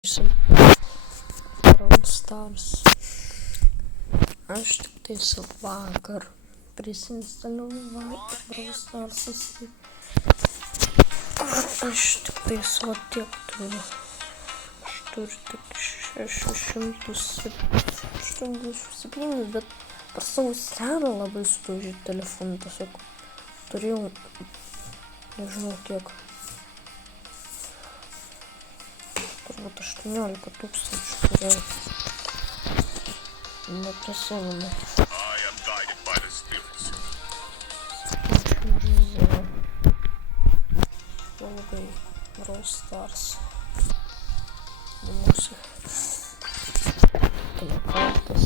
Brawl Stars. Aš tik tais vakar prisiinstaliavau Brawl Stars'as. Aš tik tais o tiek turiu. Aš turiu tik 687, bet per savo seną labai stožį telefoną tiesiog turėjau, nežinau kiek. Turbūt 18 tūkstančių turėjau. Neprisimenu. Ilgai Brawl Stars. Mūsų kaltas.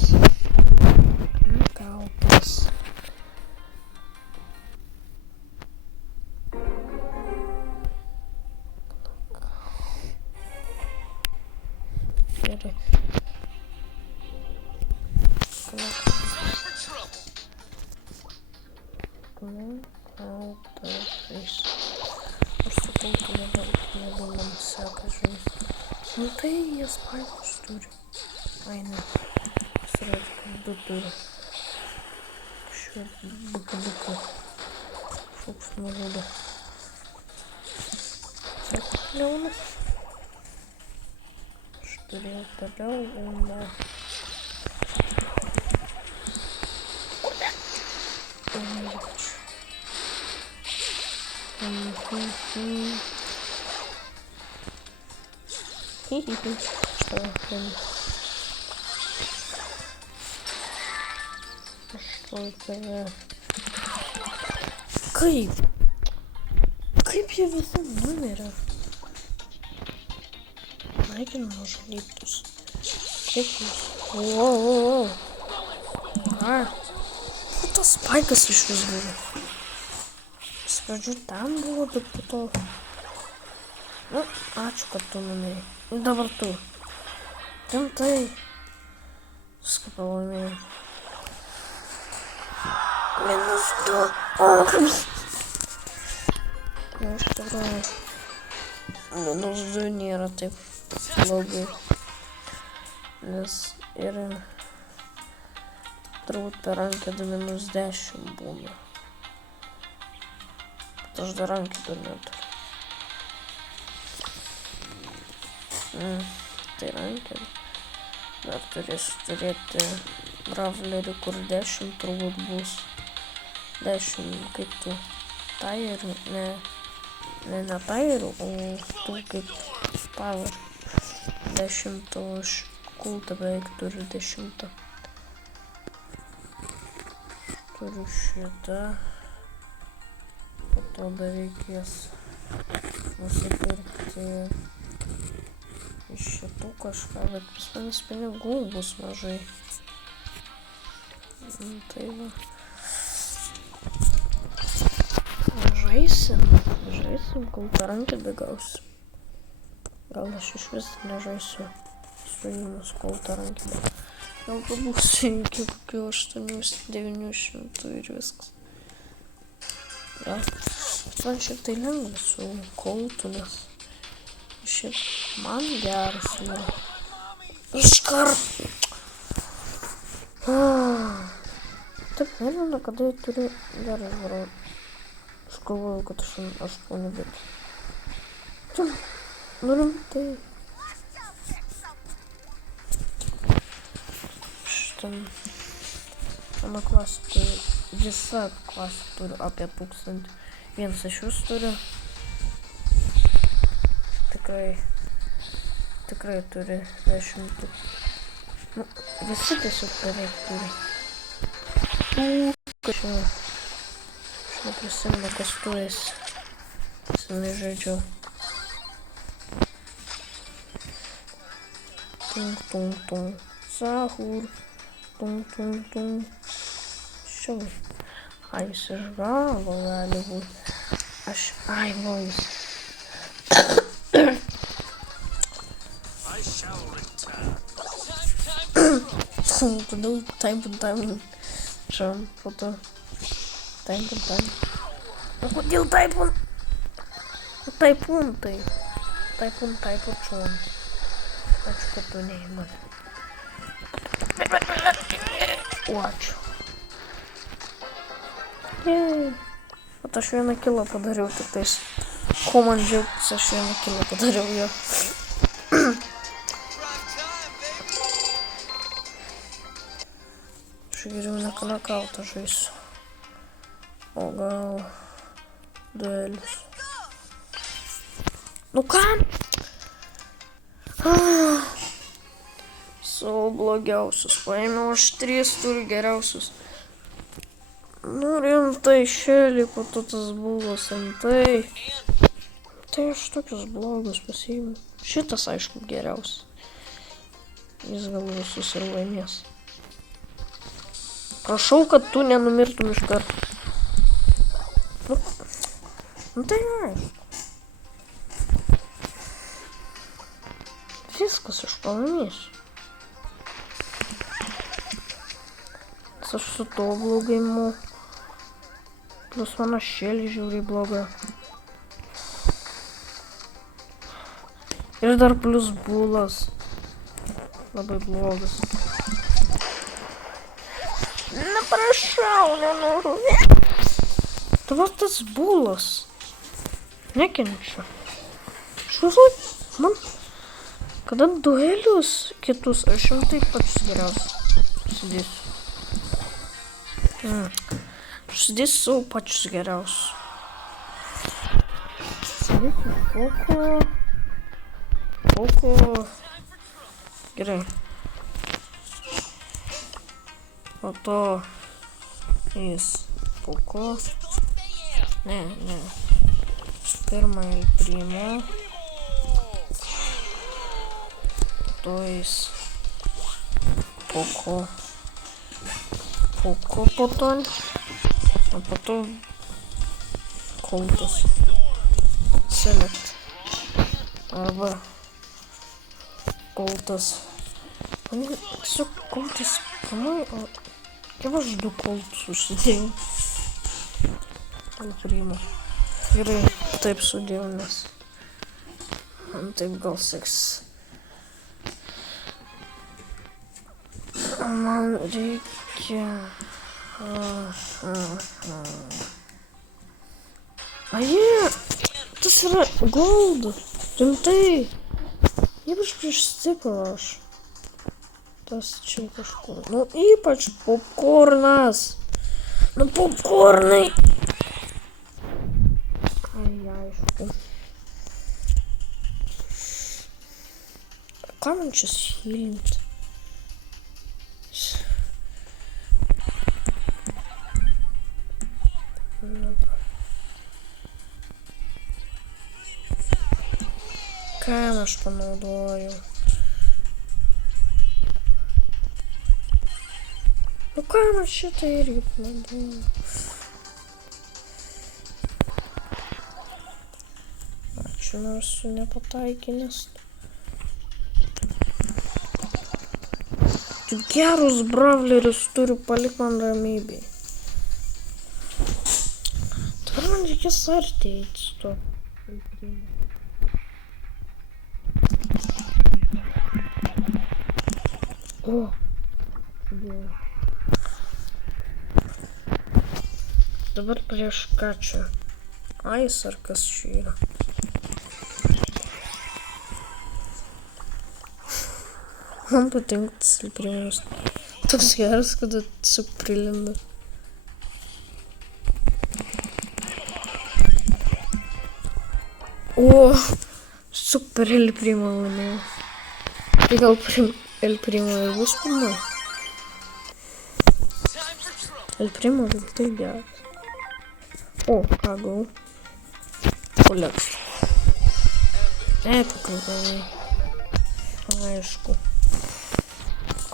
Gerai. Aš sakau, tu nebal man seka, žinai. Nu tai jie spaikus turi. Ai ne. Pasirodė, kad 2 turi. Kažkaip buka. Šauks nužudo. Sako, Leonas. Aš turėjau toliau, o ne. Что это? Kaip jie visi numirė? Naikinu žalytus. Kaip jūs? Wow. Tas spaikas iš vis buvo. Iš pradžių ten buvo, bet po to... Nu, ačiū, kad tu numirė. Dabar tu. Rimtai. Viską pralaimėjau. -2. Iš tikrųjų. -2 nėra taip blogai. Nes yra... Turbūt per rankedą -10 būna. Bet aš dar rankedą neturiu. Tai rankedą. Dar turėsiu turėti brawlerį, kur 10 turbūt bus. 10 kaip tų tairių. Ne tairių, o tų kaip power. 10, o aš kultą beveik turiu 10. Turiu šitą. Po to dar reikės nusipirkti iš šitų kažką, bet pas manęs pinigų bus mažai. Tai va. Žaisim, kol tą rankedą gausim. Gal aš iš vis nežaisiu su jumis kol tą rankedą. Gal pabūsiu iki kokių 800-900 ir viskas. Gal. Man šiaip tai lengva su koltu, nes šiaip man geras yra. Iškart. Taip, nežinau, kada jį turiu gerai varau. Aš galvoju, kad aš 8 bet. Nu rimtai. Mano klasė turi, visa klasė turi apie 1000. Vienas iš jūs turi. Tikrai turi 10. Nu, visi tiesiog beveik turi. Aš neprisimenu, kas tu esi. Senai žaidžiau. Tung. Sahur. Tung. Šiau. Ai, jis iš galo gali būti. Ai, jis. Todėl time. Čia, po to. Time. O kodėl time? Тайпун. Ačiū, kad tu ne į mane. O, ačiū. Jei. Bet aš vieną kilą padariau, tik tais. Ko man džiaugtis, aš vieną kilą padariau jo. Aš geriau nekanokautą žaisiu. O gal... duelis. Nu kam? Savo blogiausius paėmiau, aš 3 turiu geriausius. Nu rimtai, šėlį, po to tas bulas antai. Tai aš tokius blogus pasiėmiau. Šitas aišku geriausias. Jis gal visus ir laimės. Prašau, kad tu nenumirtum iš karto. Nu tai aišku. Viskas, aš palaimėsiu. Aš su to blogai imu. Plus mano šėlį žiauriai bloga. Ir dar plus bulas. Labai blogas. Na prašau, nenoriu. Tai va tas bulas. Nekenčiu. Šužuot, man... Kada duelius kitus, aš jums taip pačius geriausius sudėsiu. Aš sudėsiu savo pačius geriausius. Sudėsiu Poko. Gerai. O to jis Poko. Ne. Pirmą El Primo. To jis Poko po to, a po to Coltas. Select. Arba Coltas. Man tiesiog Coltas pirmai, o kaip aš 2 Coltus užsidėjau. El Primo. Gerai, taip sudėjau, nes man taip gal seks. Man reikia... Tas yra gold. Rimtai. Ypač prieš stiprą aš. Tas čia kažkur. Nu, ypač popkornas. Nu, popkornai. Aišku. Ką man čia healinti? Kam aš panaudoju? Nu kam aš šitą irgi panaudoju? Ačiū, nors su nepataikinęs. Tu gerus bravlerius turiu, palik man ramybėj. Dabar man reikės artėti su to. O, dabar prieš ką čia? Ais ar kas čia yra? Man patinka tas El Primas. Toks geras, kada tiesiog prilinda. O, super El Primo laimėjau. Tai gal El Primo ir bus pirma. El Primo tai geras. O, ką gau? Koleks. Epikai gavai.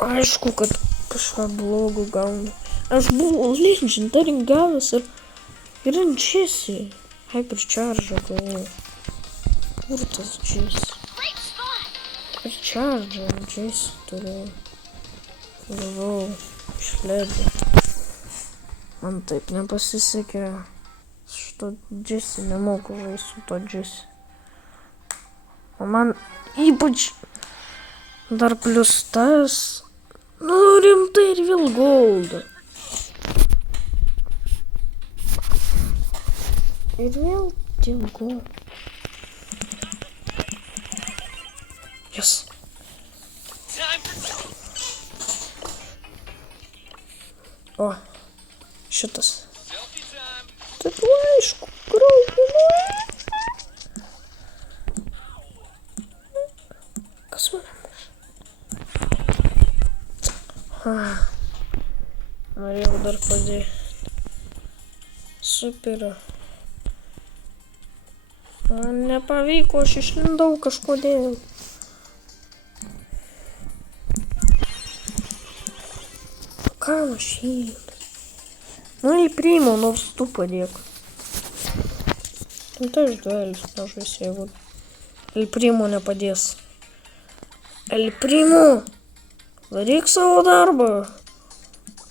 Aišku, kad kažką blogo gaunu. Aš buvau Legendary gavęs ir ant Jesse. Hypercharge gavau. Kur tas Jesse? Hypercharge ant Jesse turiu. Gavau iš Lego. Man taip nepasisekė. Šito Jesse nemoku žaisti su to Jesse. O man ypač Dar plius tas. Nu, rimtai ir vėl goldą. Ir vėl tiek goldą. Yes. O, šitas. Taip aišku, kraupinu. Kas mane muša? Norėjau dar padėti. Super. Man nepavyko, aš išlindau kažkodėl. Kam aš įlindau? Nu, įpriimau, nors tu padėk. Tai aš duelis nežaisiu, jeigu El Primo nepadės. El Primo! Daryk savo darbą.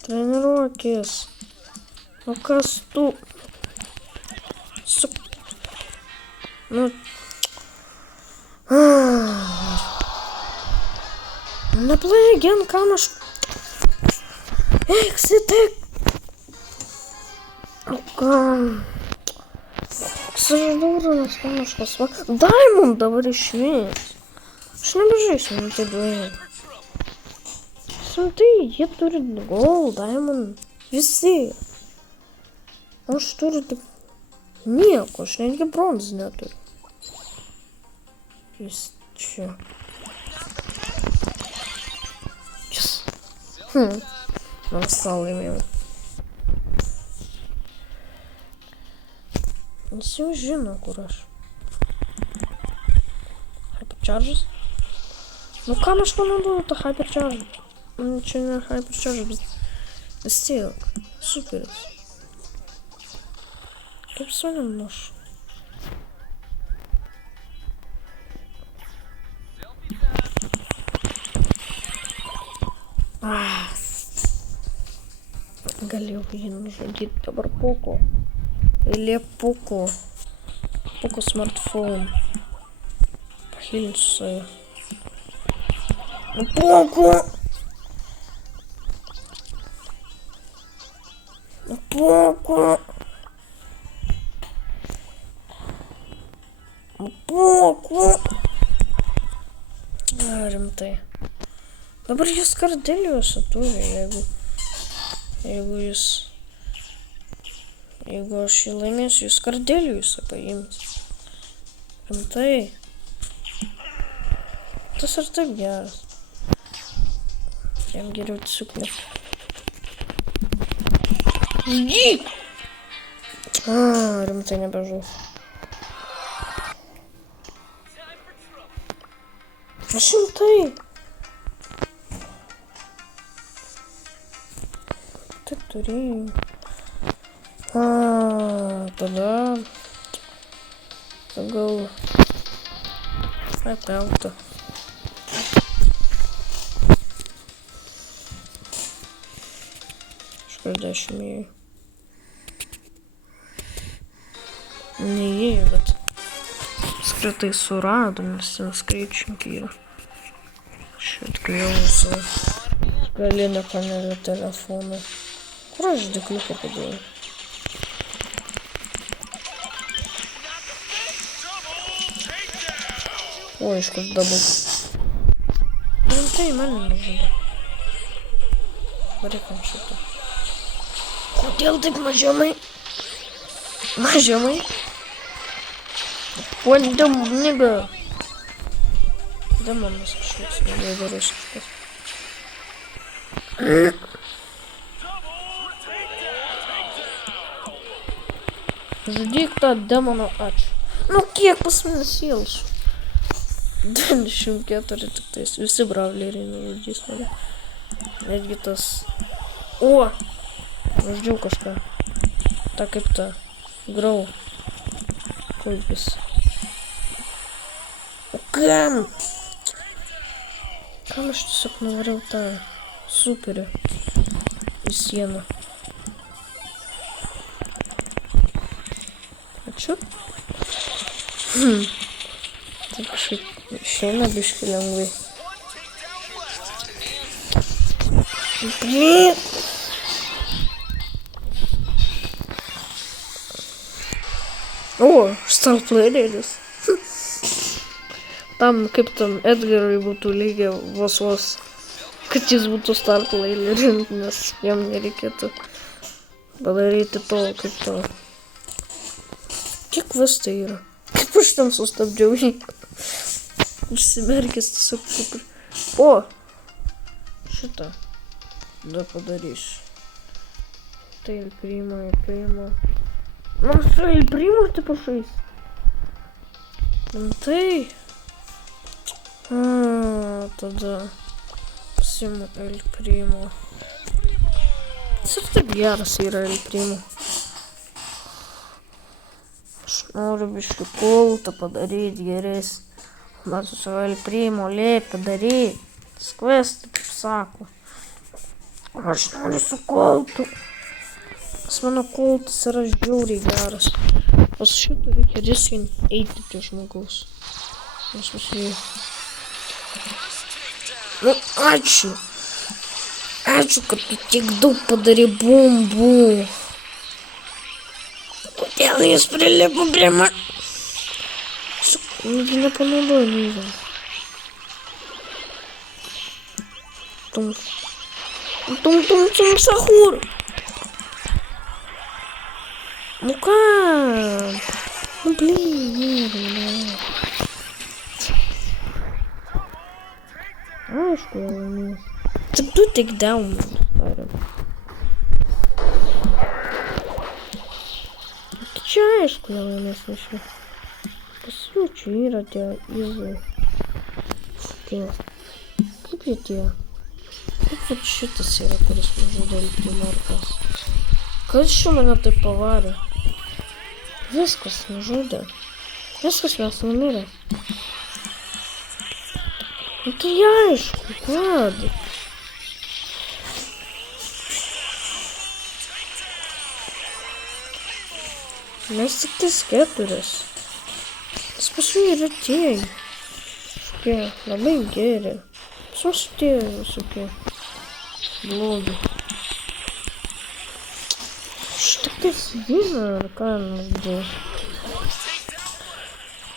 Treniruokis. O kas tu? Nu. Neplay again, kam aš... Exitek! Nu kam? Saždūrinas, kam aš kas va... Diamond dabar išvės. Aš nebežaisiu, nu tai duoju. Tai jie turi gold, diamond, visi. Aš turiu tik nieko, aš netgi bronzą neturiu. Jis čia. Yes. Nors sau laimėjau. Jis jau žino, kur aš. Hypercharges? Nu kam aš panaudoju tą hypercharge? Čia ne hypercharge, bet vis tiek. Superis. Kaip su manim muš? Galėjau jį nužudyti dabar Poco. Eilė Poco. Poco smartphone. Pahilinsiu save. Poco! Poco! Poco! Rimtai. Dabar jis Kardelijusą turi, jeigu aš jį laimėsiu, jis Kardelijusą paims. Rimtai. Tas ir taip geras. Jam geriau ciklį. Žyk! Rimtai nebežus. Rimtai. Taip turėjau. Tada... Gal... Apelta. Kažkur 10 įėjo. Neįėjo, bet... Skritai suradom, nes ten skaičiankai yra. Šit kliejau savo galinę panelę telefoną. Kur aš dėkliuką padėjau? O, iš kur dabar. Rimtai mane nužudė. Varėkam šitą. Kodėl taip mažiamai? Mažiamai? Vandam, nigga. Demonas kažkoks, nedarys kažkas. Žudyk tą demoną, ačiū. Nu kiek pas mane sielšų? 24 tik tais, visi bravleriai nužudys mane. Netgi tas... O! Nužudžiau kažką. Ta kaip ta. Grau. Kulpis. O kam? Kam aš tiesiog nuvariau tą superį į sieną? Ačiū. Tai kažkaip išeina biškai lengvai. Блин. О, starplayleris. Tam kaip tam Edgarui būtų lygiai vos, kad jis būtų starplayleris, nes jam nereikėtų padaryti to, kaip to. Kiek vis tai yra? Kaip aš ten sustabdžiau jį? Užsimerkęs tiesiog kaip ir... O! Šitą. Da padarysiu. Tai il primo. Nu, su il primo tai pašais. Tai... Tada... Pasimu il primo. Jis ir taip geras yra il primo. Aš noriu biškį kultą padaryti geresnį. Man su savo il primo liepia daryti. Skvesti, kaip sako. Aš noriu su kultu. Nes mano kultas yra žiauriai geras. O su šito reikia riskinti eiti prie žmogaus. Aš pasižiūrėjau. Nu, ačiū. Ačiū, kad tu tiek daug padarė bumbų. Kodėl jis prilipo prie man? Negi nepanaudoju lygiai. Tum, sahur. Nu ką? Nu blin, aišku, jau laimės. Tik tu tik down, darėm. Čia aišku, jau laimės nešiu. Pasiū, čia yra tie izai. Tie. Kaip jie tie? Kaip vat šitas yra, kuris nužudė Markas? Kas šiuo mane taip pavarė? Viskas nužudė. Viskas mes numirė. Nu tai aišku, kad. Mes tik tais 4. Tas paskui yra tie. Kažkokie labai geri. Pas tie visokie blogi. Tik tais vyną ar ką nužudė.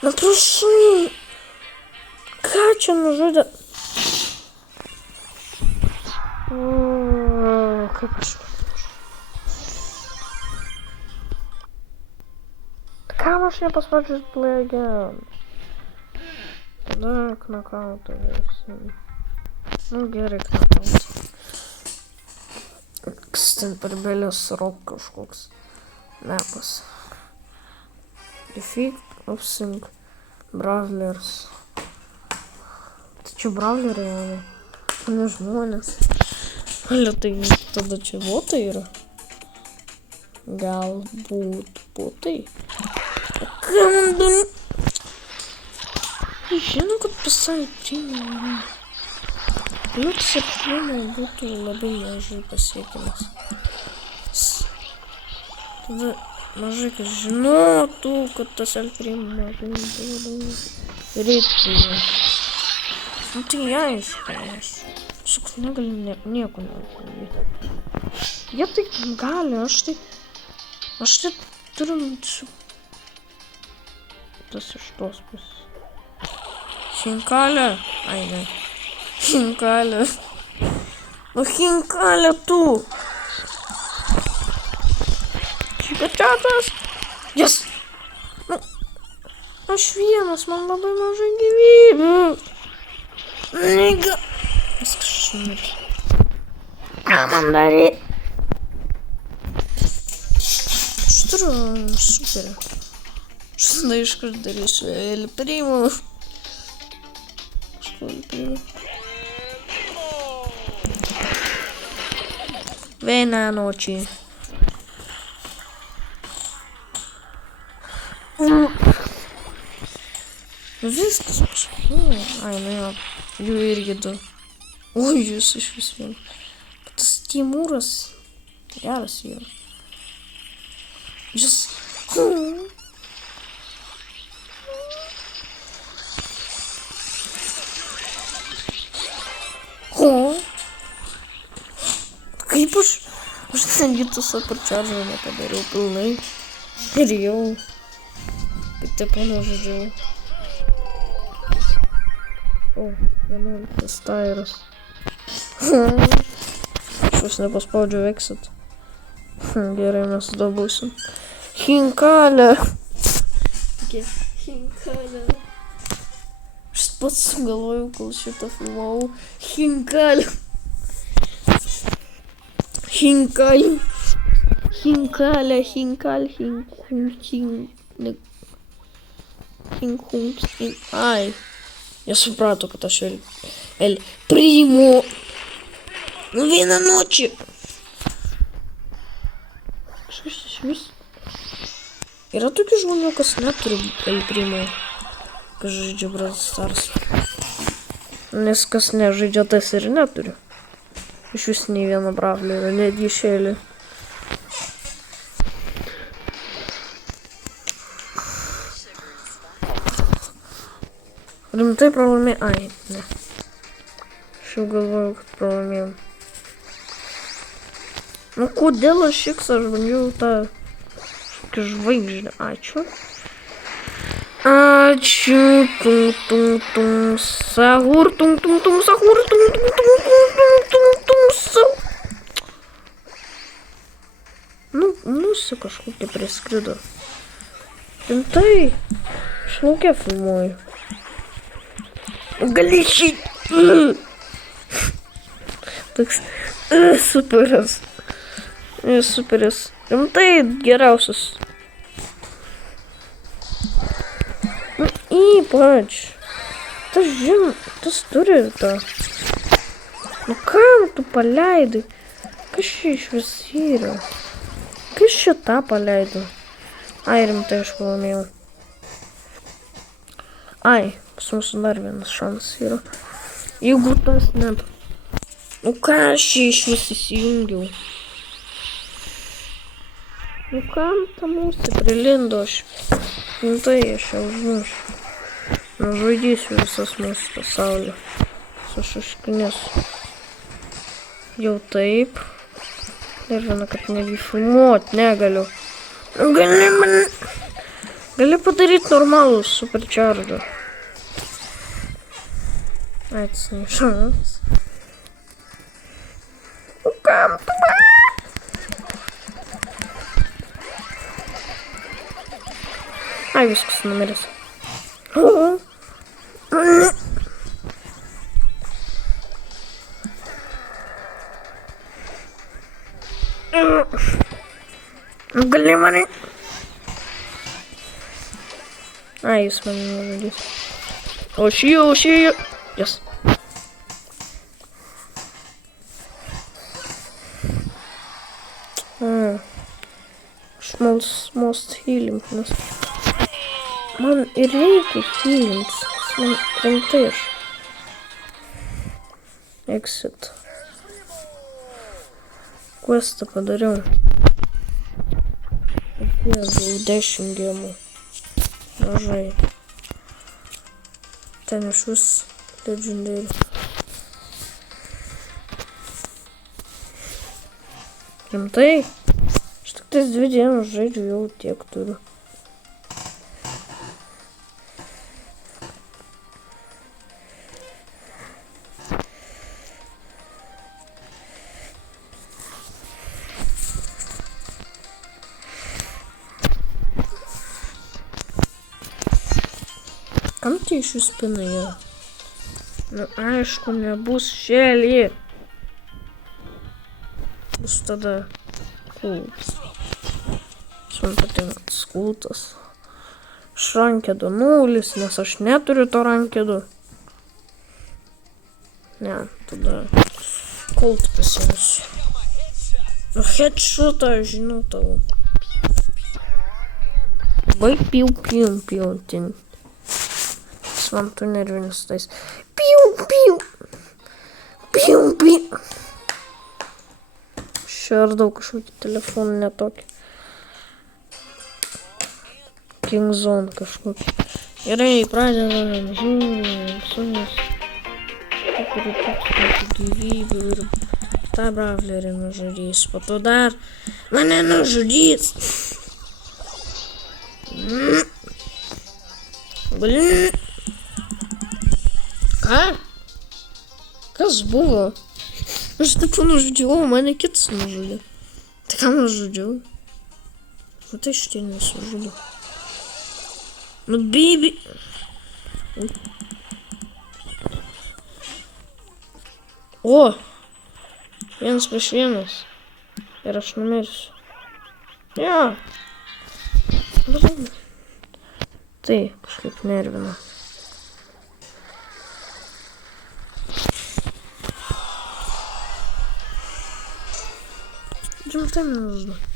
Na prašau. Ką čia nužudė? Kaip aš nužudžiu? Kam aš nepaspaudžiu play again? Tada knakautą visi. Nu gerai knakautą. Kas ten per belės rock kažkoks mepas. Defeat of Sync Brawlers. Tai čia brawleriai, o ne žmonės. Ale tai tada čia botai yra. Galbūt botai. O ką man dun... Žinau, kad pasal priemonė. Liuks ir priemonė būtų labai mažai pasiekimas. Tada mažai kas žinotų, kad tas Alprimo mažai buvo greitai. Nu tai aišku, aš negaliu nieko nedaryti. Jie tai gali, aš tai turiu tas iš tos pusės. Hinkalė, ai ne. Hinkalė. Nu Hinkalė tu. Šikačiatas. Jas. Nu. Aš vienas, man labai mažai gyvybių. Nega. Viskas šnuris. Ką man daryti? Aš turiu superį. Aš tada iškart darysiu El Primo. El Primo. Buena noche. Viskas kažkaip. Ai, nu jo. Jų irgi du. Oi, jūs iš vis vien. Tas Timūras geras yra. Jis... kaip aš netgi to supercharger nepadariau pilnai. Ir jau. Bet taip nužudžiau. O, 11 tairas. Aš vis nepaspaudžiau exit. Gerai, mes tada būsim. Hinkalė. Hinkalė. Aš pats sugalvojau, kol šitą filmavau. Hinkalė. Hinkalė. Hinkalė. Ai. Jie suprato, kad aš el primo. Nu vieną nočį. Kažkas iš vis. Yra tokių žmonių, kas neturi el primo. Kas žaidžia Brawl Stars. Nes kas nežaidžia, tas ir neturi. Iš vis nei vieno bravlerio, netgi šėlį. Rimtai pralaimėjom. Ai, ne. Aš jau galvojau, kad pralaimėjom. Nu, kodėl aš bandžiau tą žvaigždę. Ačiū. Ačiū. Tum, sahur, tum, sahur, tum, sahur. Nu, musė kažkokia priskrido. Rimtai. Aš laukia filmuoju. Gali šį. Toks superas. Superas. Rimtai geriausias. Nu, ypač. Tas žin, tas turi tą. Nu kam tu paleidai? Kas čia iš vis yra? Kas šitą paleido? Ai, rimtai aš pralaimėjau. Ai. Pas mūsų dar vienas šansas yra. Jeigu tas net... Nu ką aš čia iš vis įsijungiau? Nu kam ta mūsų prilindo aš? Nu tai aš jau užmušiu. Nužudysiu visas mūsų pasaulio. Aš užkinėsiu. Jau taip. Ir vieną, kad netgi filmuot negaliu. Gali padaryti normalų supercharger. Ai, tas neišanas. O kam tu man? Ai, viskas numeris. Gali mane. Ai, jis mane nužudys. O šį. Yes. Most healing. Man ir reikia healings. Man rimtai aš. Exit. Questą padariau. Atbėgau 10 gemų. Mažai. Ten iš vis legendary. Rimtai? Aš tik tais 2 dienas žaidžiu, jau tiek turiu. Kam tai iš jų spinai yra? Nu, aišku, nebus šėlį. Bus tada kultas. Man patinka tas kultas. Aš rankedo 0, nes aš neturiu to rankedo. Ne, tada kult pasiimsiu. Nu, headshotą, žinau tavo. Baig piu. Man tu nervinis tais. Piu. Šerdau kažkokį telefoną netokį. Kingzone kažkokį. Gerai, pradedame. Sunis. 4 tūkstančių gyvybių ir tą bravlerį nužudys, po to dar mane nužudys. Blin. Ką? Kas buvo? Aš taip nužudžiau, mane kitas nužudė. Tai ką nužudžiau? Nu tai šitie nesužudo. Nu bibi. O! 1 prieš 1. Ir aš numirsiu. Jo. Tai kažkaip nervina. Džiaugstai man užduoda.